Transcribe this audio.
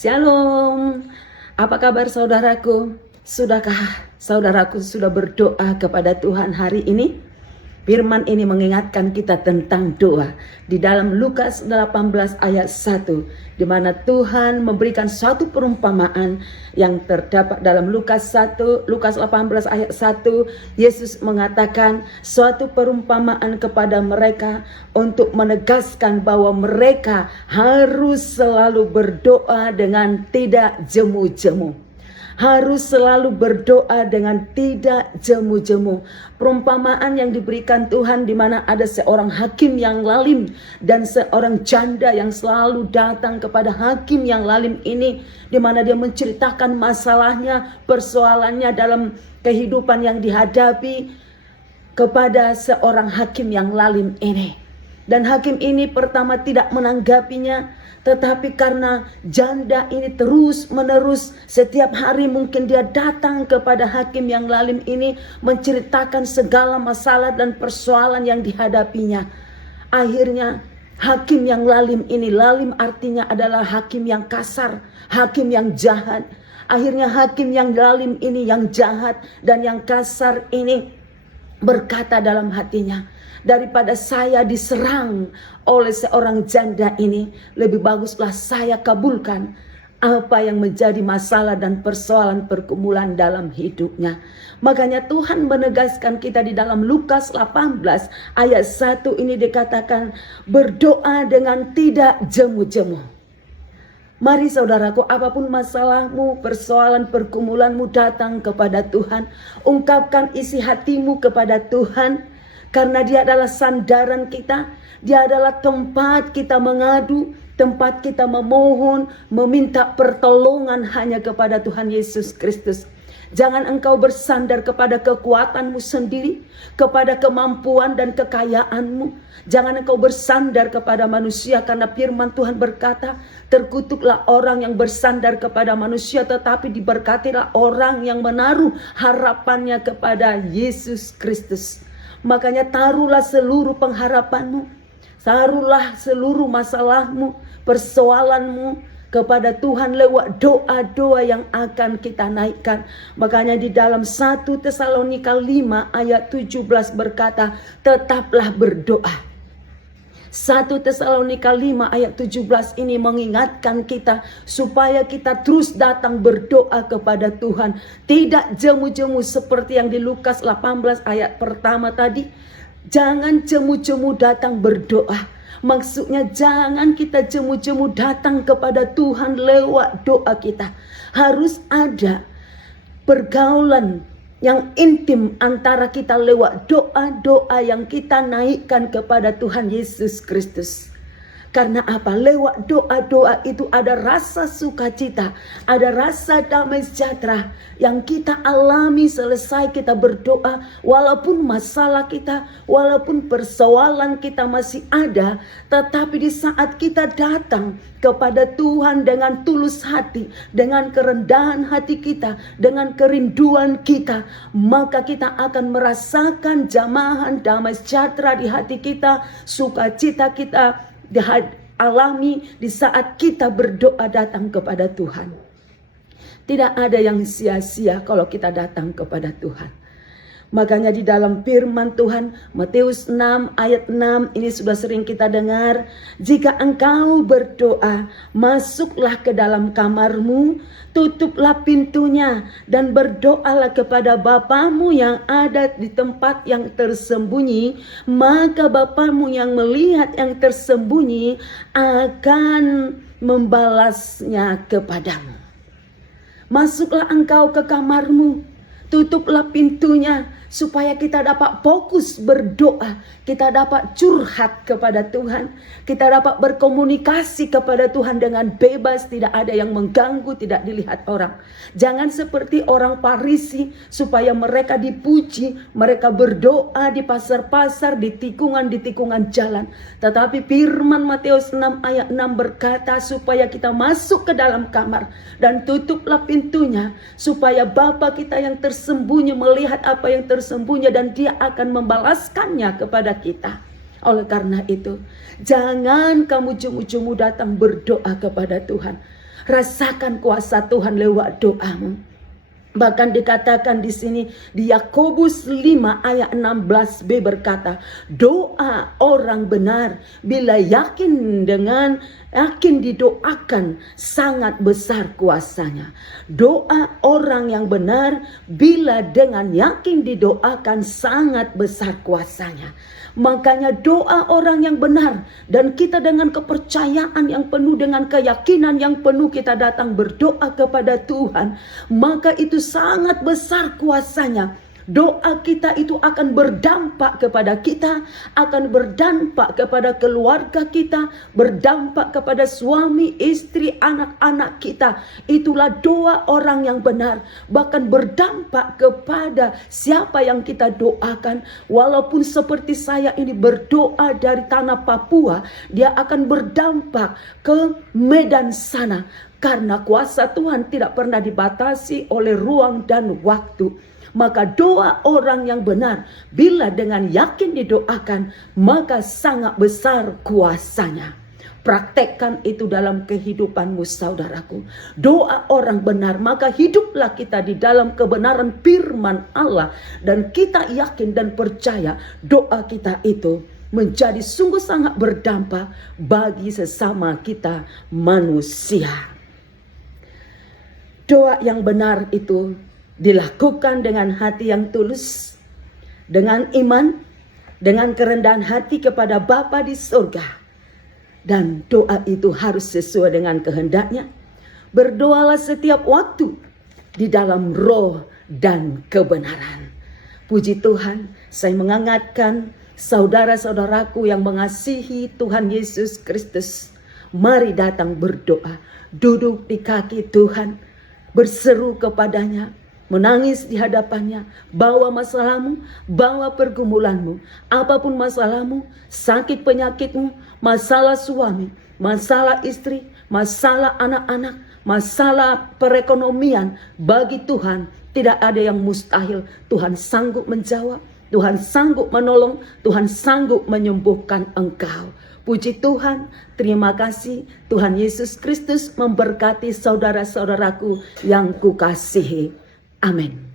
Shalom. Apa kabar saudaraku? Sudahkah saudaraku sudah berdoa kepada Tuhan hari ini? Firman ini mengingatkan kita tentang doa di dalam Lukas 18 ayat 1, di mana Tuhan memberikan suatu perumpamaan yang terdapat dalam Lukas 18 ayat 1. Yesus mengatakan suatu perumpamaan kepada mereka untuk menegaskan bahwa mereka harus selalu berdoa dengan tidak jemu-jemu. Harus selalu berdoa dengan tidak jemu-jemu. Perumpamaan yang diberikan Tuhan di mana ada seorang hakim yang lalim dan seorang janda yang selalu datang kepada hakim yang lalim ini, di mana dia menceritakan masalahnya, persoalannya dalam kehidupan yang dihadapi kepada seorang hakim yang lalim ini. Dan hakim ini pertama tidak menanggapinya, tetapi karena janda ini terus menerus setiap hari mungkin dia datang kepada hakim yang lalim ini menceritakan segala masalah dan persoalan yang dihadapinya. Akhirnya hakim yang lalim ini, lalim artinya adalah hakim yang kasar, hakim yang jahat. Akhirnya hakim yang lalim ini, yang jahat dan yang kasar ini berkata dalam hatinya, daripada saya diserang oleh seorang janda ini, lebih baguslah saya kabulkan apa yang menjadi masalah dan persoalan pergumulan dalam hidupnya. Makanya Tuhan menegaskan kita di dalam Lukas 18 ayat 1 ini dikatakan berdoa dengan tidak jemu-jemu. Mari saudaraku, apapun masalahmu, persoalan pergumulanmu, datang kepada Tuhan. Ungkapkan isi hatimu kepada Tuhan. Karena dia adalah sandaran kita. Dia adalah tempat kita mengadu, tempat kita memohon, meminta pertolongan hanya kepada Tuhan Yesus Kristus. Jangan engkau bersandar kepada kekuatanmu sendiri, kepada kemampuan dan kekayaanmu. Jangan engkau bersandar kepada manusia, karena firman Tuhan berkata, terkutuklah orang yang bersandar kepada manusia, tetapi diberkatilah orang yang menaruh harapannya kepada Yesus Kristus. Makanya taruhlah seluruh pengharapanmu, taruhlah seluruh masalahmu, persoalanmu kepada Tuhan lewat doa-doa yang akan kita naikkan. Makanya di dalam 1 Tesalonika 5 ayat 17 berkata, tetaplah berdoa. 1 Tesalonika 5 ayat 17 ini mengingatkan kita supaya kita terus datang berdoa kepada Tuhan. Tidak jemu-jemu seperti yang di Lukas 18 ayat pertama tadi. Jangan jemu-jemu datang berdoa. Maksudnya jangan kita jemu-jemu datang kepada Tuhan lewat doa kita. Harus ada pergaulan yang intim antara kita lewat doa-doa yang kita naikkan kepada Tuhan Yesus Kristus. Karena apa? Lewat doa-doa itu ada rasa sukacita, ada rasa damai sejahtera yang kita alami selesai kita berdoa. Walaupun masalah kita, walaupun persoalan kita masih ada, tetapi di saat kita datang kepada Tuhan dengan tulus hati, dengan kerendahan hati kita, dengan kerinduan kita, maka kita akan merasakan jamahan damai sejahtera di hati kita, sukacita kita alami di saat kita berdoa datang kepada Tuhan. Tidak ada yang sia-sia kalau kita datang kepada Tuhan. Makanya di dalam firman Tuhan Matius 6 ayat 6 ini sudah sering kita dengar. Jika engkau berdoa, masuklah ke dalam kamarmu, tutuplah pintunya dan berdoalah kepada Bapamu yang ada di tempat yang tersembunyi. Maka Bapamu yang melihat yang tersembunyi akan membalasnya kepadamu. Masuklah engkau ke kamarmu, tutuplah pintunya supaya kita dapat fokus berdoa, kita dapat curhat kepada Tuhan, kita dapat berkomunikasi kepada Tuhan dengan bebas, tidak ada yang mengganggu, tidak dilihat orang. Jangan seperti orang Farisi supaya mereka dipuji, mereka berdoa di pasar-pasar, di tikungan jalan. Tetapi firman Matius 6 ayat 6 berkata supaya kita masuk ke dalam kamar dan tutuplah pintunya supaya Bapa kita yang tersembunyi melihat apa yang tersembunyi dan dia akan membalaskannya kepada kita. Oleh karena itu, jangan kamu jemu-jemu datang berdoa kepada Tuhan. Rasakan kuasa Tuhan lewat doamu. Bahkan dikatakan di sini di Yakobus 5 ayat 16b berkata, doa orang benar bila yakin didoakan sangat besar kuasanya. Doa orang yang benar bila dengan yakin didoakan sangat besar kuasanya. Makanya doa orang yang benar dan kita dengan kepercayaan yang penuh, dengan keyakinan yang penuh kita datang berdoa kepada Tuhan, maka itu sangat besar kuasanya. Doa kita itu akan berdampak kepada kita, akan berdampak kepada keluarga kita, berdampak kepada suami, istri, anak-anak kita. Itulah doa orang yang benar. Bahkan berdampak kepada siapa yang kita doakan. Walaupun seperti saya ini berdoa dari tanah Papua, dia akan berdampak ke Medan sana. Karena kuasa Tuhan tidak pernah dibatasi oleh ruang dan waktu. Maka doa orang yang benar bila dengan yakin didoakan, maka sangat besar kuasanya. Praktekkan itu dalam kehidupanmu saudaraku. Doa orang benar, maka hiduplah kita di dalam kebenaran firman Allah. Dan kita yakin dan percaya doa kita itu menjadi sungguh sangat berdampak bagi sesama kita manusia. Doa yang benar itu dilakukan dengan hati yang tulus, dengan iman, dengan kerendahan hati kepada Bapa di surga. Dan doa itu harus sesuai dengan kehendaknya. Berdoalah setiap waktu di dalam roh dan kebenaran. Puji Tuhan, saya mengingatkan saudara-saudaraku yang mengasihi Tuhan Yesus Kristus. Mari datang berdoa, duduk di kaki Tuhan, berseru kepadanya, menangis di hadapannya, bawa masalahmu, bawa pergumulanmu, apapun masalahmu, sakit penyakitmu, masalah suami, masalah istri, masalah anak-anak, masalah perekonomian, bagi Tuhan tidak ada yang mustahil. Tuhan sanggup menjawab, Tuhan sanggup menolong, Tuhan sanggup menyembuhkan engkau. Puji Tuhan, terima kasih. Tuhan Yesus Kristus memberkati saudara-saudaraku yang kukasihi. Amin.